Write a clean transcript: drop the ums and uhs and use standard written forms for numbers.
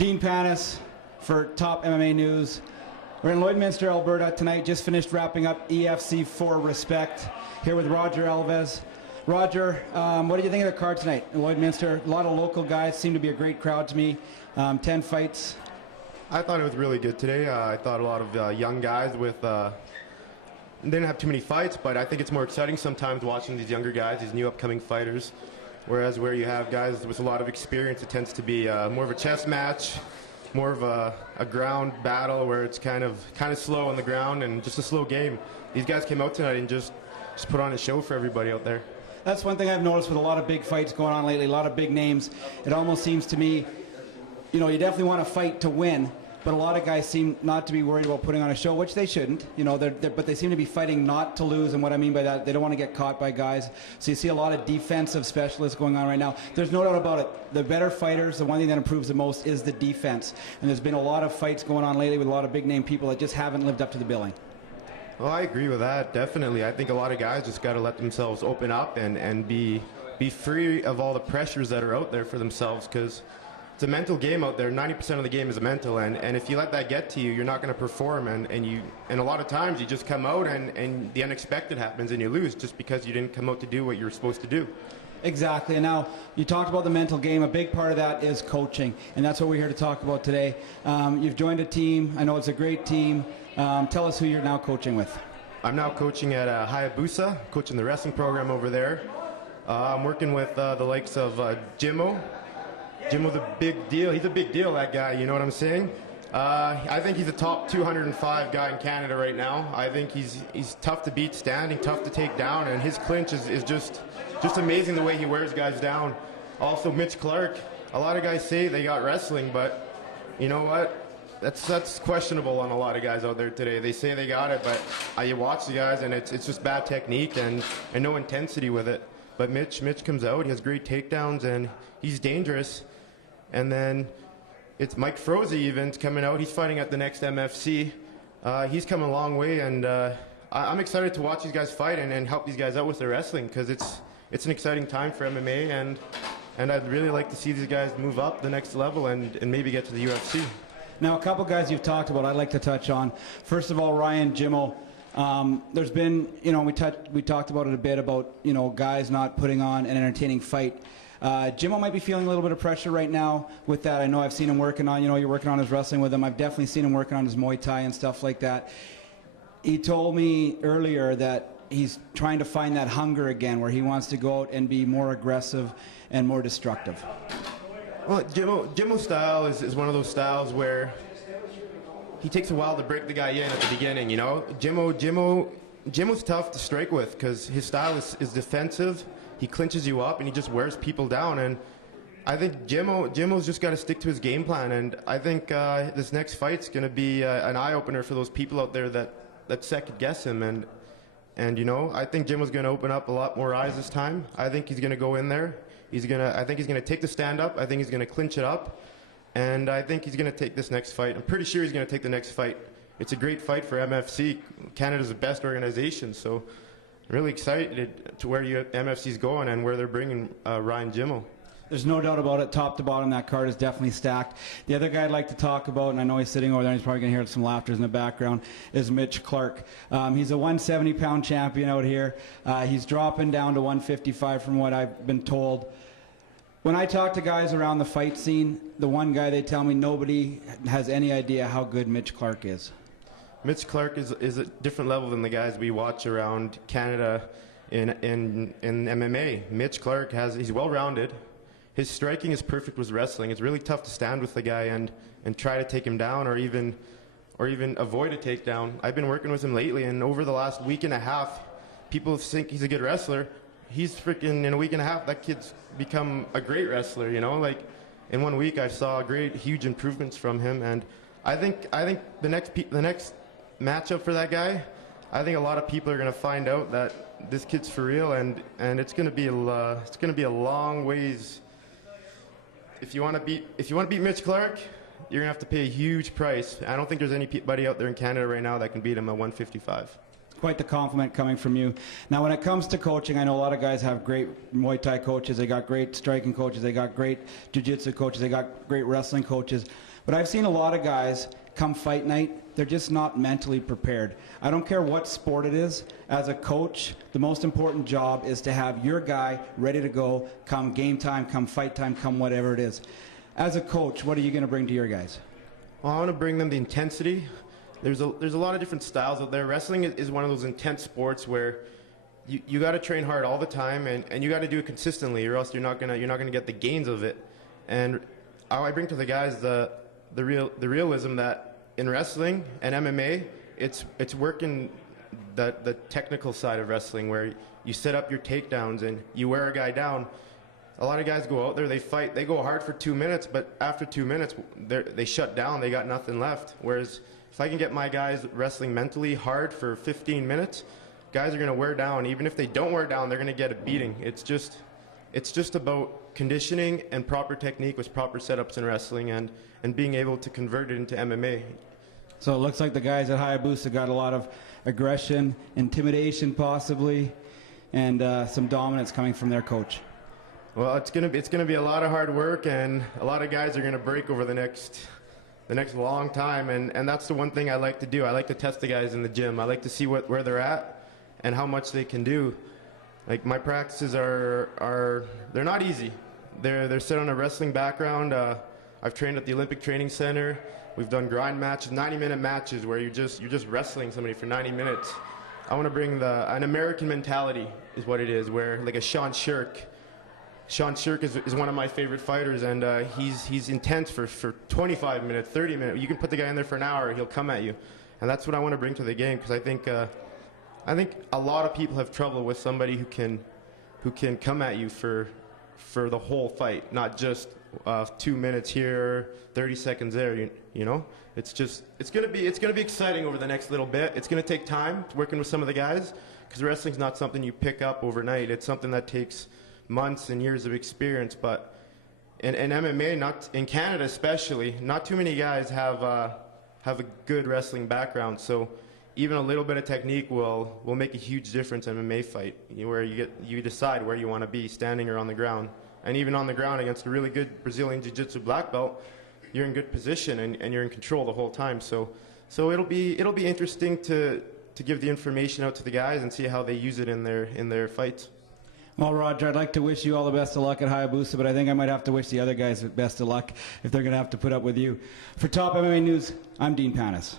Dean PANAS for Top MMA News. We're in Lloydminster, Alberta tonight. Just finished wrapping up EFC 4 Respect here with Roger ALVEZ. Roger, what did you think of the card tonight in Lloydminster? A lot of local guys. Seemed to be a great crowd to me. 10 fights. I thought it was really good today. I thought a lot of young guys with didn't have too many fights, but I think it's more exciting sometimes watching these younger guys, these new upcoming fighters. Whereas where you have guys with a lot of experience, it tends to be more of a chess match, more of a ground battle where it's kind of slow on the ground and just a slow game. These guys came out tonight and just put on a show for everybody out there. That's one thing I've noticed with a lot of big fights going on lately, a lot of big names. It almost seems to me, you know, you definitely want to fight to win, but a lot of guys seem not to be worried about putting on a show, which they shouldn't, you know, but they seem to be fighting not to lose, and what I mean by that, they don't want to get caught by guys. So you see a lot of defensive specialists going on right now. There's no doubt about it. The better fighters, the one thing that improves the most is the defense. And there's been a lot of fights going on lately with a lot of big name people that just haven't lived up to the billing. Well, I agree with that, definitely. I think a lot of guys just got to let themselves open up and be free of all the pressures that are out there for themselves, because it's a mental game out there. 90% of the game is mental, and if you let that get to you, you're not going to perform, and a lot of times you just come out and the unexpected happens and you lose just because you didn't come out to do what you were supposed to do. Exactly. And now you talked about the mental game. A big part of that is coaching, and that's what we're here to talk about today. You've joined a team. I know it's a great team. Tell us who you're now coaching with. I'm now coaching at HYABUSA, coaching the wrestling program over there. I'm working with the likes of Jimmo. Jimmo's a big deal. He's a big deal, that guy, you know what I'm saying? I think he's a top 205 guy in Canada right now. I think he's tough to beat standing, tough to take down, and his clinch is just amazing the way he wears guys down. Also, Mitch Clark. A lot of guys say they got wrestling, but you know what? That's questionable on a lot of guys out there today. They say they got it, but you watch the guys, and it's just bad technique and no intensity with it. But Mitch comes out, he has great takedowns, and he's dangerous. And then it's Mike Froese even coming out. He's fighting at the next MFC. He's come a long way, and I'm excited to watch these guys fight and help these guys out with their wrestling, because it's an exciting time for MMA, and I'd really like to see these guys move up the next level and maybe get to the UFC. Now, a couple guys you've talked about I'd like to touch on. First of all, Ryan Jimmo. There's been, you know, we talked about it a bit about, you know, guys not putting on an entertaining fight. Jimmo might be feeling a little bit of pressure right now with that. I know I've seen him working on, you know, you're working on his wrestling with him. I've definitely seen him working on his Muay Thai and stuff like that. He told me earlier that he's trying to find that hunger again, where he wants to go out and be more aggressive and more destructive. Well, Jimmo's style is one of those styles where he takes a while to break the guy in at the beginning, you know? Jimmo's tough to strike with because his style is defensive. He clinches you up and he just wears people down. And I think Jimmo's just got to stick to his game plan. And I think this next fight's going to be an eye-opener for those people out there that second-guess him. And you know, I think Jimmo's going to open up a lot more eyes this time. I think he's going to go in there. I think he's going to take the stand-up. I think he's going to clinch it up. And I think he's going to take this next fight. I'm pretty sure he's going to take the next fight. It's a great fight for MFC. Canada's the best organization, so I'm really excited to where MFC's going and where they're bringing Ryan Jimmo. There's no doubt about it. Top to bottom, that card is definitely stacked. The other guy I'd like to talk about, and I know he's sitting over there and he's probably going to hear some laughter in the background, is Mitch Clark. He's a 170-pound champion out here. He's dropping down to 155 from what I've been told. When I talk to guys around the fight scene, the one guy they tell me nobody has any idea how good Mitch Clark is. Mitch Clark is a different level than the guys we watch around Canada in MMA. Mitch Clark he's well-rounded. His striking is perfect with wrestling. It's really tough to stand with the guy and try to take him down or even avoid a takedown. I've been working with him lately, and over the last week and a half, people think he's a good wrestler. He's freaking, in a week and a half, that kid's become a great wrestler, you know? Like, in 1 week, I saw huge improvements from him, and I think the next matchup for that guy, I think a lot of people are going to find out that this kid's for real, and it's going to be a long ways. If you want to beat Mitch Clark, you're going to have to pay a huge price. I don't think there's anybody out there in Canada right now that can beat him at 155. Quite the compliment coming from you. Now, when it comes to coaching, I know a lot of guys have great Muay Thai coaches. They got great striking coaches. They got great jiu-jitsu coaches. They got great wrestling coaches. But I've seen a lot of guys come fight night, they're just not mentally prepared. I don't care what sport it is. As a coach, the most important job is to have your guy ready to go come game time, come fight time, come whatever it is. As a coach, what are you going to bring to your guys? Well, I want to bring them the intensity. There's a lot of different styles out there. Wrestling is one of those intense sports where you got to train hard all the time, and you got to do it consistently, or else you're not gonna get the gains of it. And I bring to the guys the realism that in wrestling and MMA, it's working the technical side of wrestling, where you set up your takedowns and you wear a guy down. A lot of guys go out there, they fight, they go hard for 2 minutes, but after 2 minutes, they shut down, they got nothing left. Whereas if I can get my guys wrestling mentally hard for 15 minutes, guys are going to wear down. Even if they don't wear down, they're going to get a beating. It's just about conditioning and proper technique with proper setups in wrestling, and being able to convert it into MMA. So it looks like the guys at Hayabusa got a lot of aggression, intimidation possibly, and some dominance coming from their coach. Well, it's gonna be a lot of hard work, and a lot of guys are gonna break over the next long time, and that's the one thing I like to do. I like to test the guys in the gym. I like to see where they're at and how much they can do. Like, my practices they're not easy. They're set on a wrestling background. I've trained at the Olympic Training Center. We've done grind matches, 90-minute matches where you're just wrestling somebody for 90 minutes. I want to bring an American mentality is what it is, where like a Sean Shirk. Sean Shirk is one of my favorite fighters, and he's intense for 25 minutes, 30 minutes. You can put the guy in there for an hour, he'll come at you. And that's what I want to bring to the game, because I think a lot of people have trouble with somebody who can come at you for the whole fight, not just 2 minutes here, 30 seconds there. You know, it's gonna be exciting over the next little bit. It's gonna take time working with some of the guys, because wrestling's not something you pick up overnight. It's something that takes months and years of experience. But in MMA, not in Canada especially, not too many guys have a good wrestling background. So even a little bit of technique will make a huge difference in an MMA fight, where you decide where you want to be, standing or on the ground. And even on the ground against a really good Brazilian Jiu-Jitsu black belt, you're in good position and you're in control the whole time. So it'll be interesting to give the information out to the guys and see how they use it in their fights. Well, Roger, I'd like to wish you all the best of luck at Hayabusa, but I think I might have to wish the other guys the best of luck if they're going to have to put up with you. For Top MMA News, I'm Dean PANAS.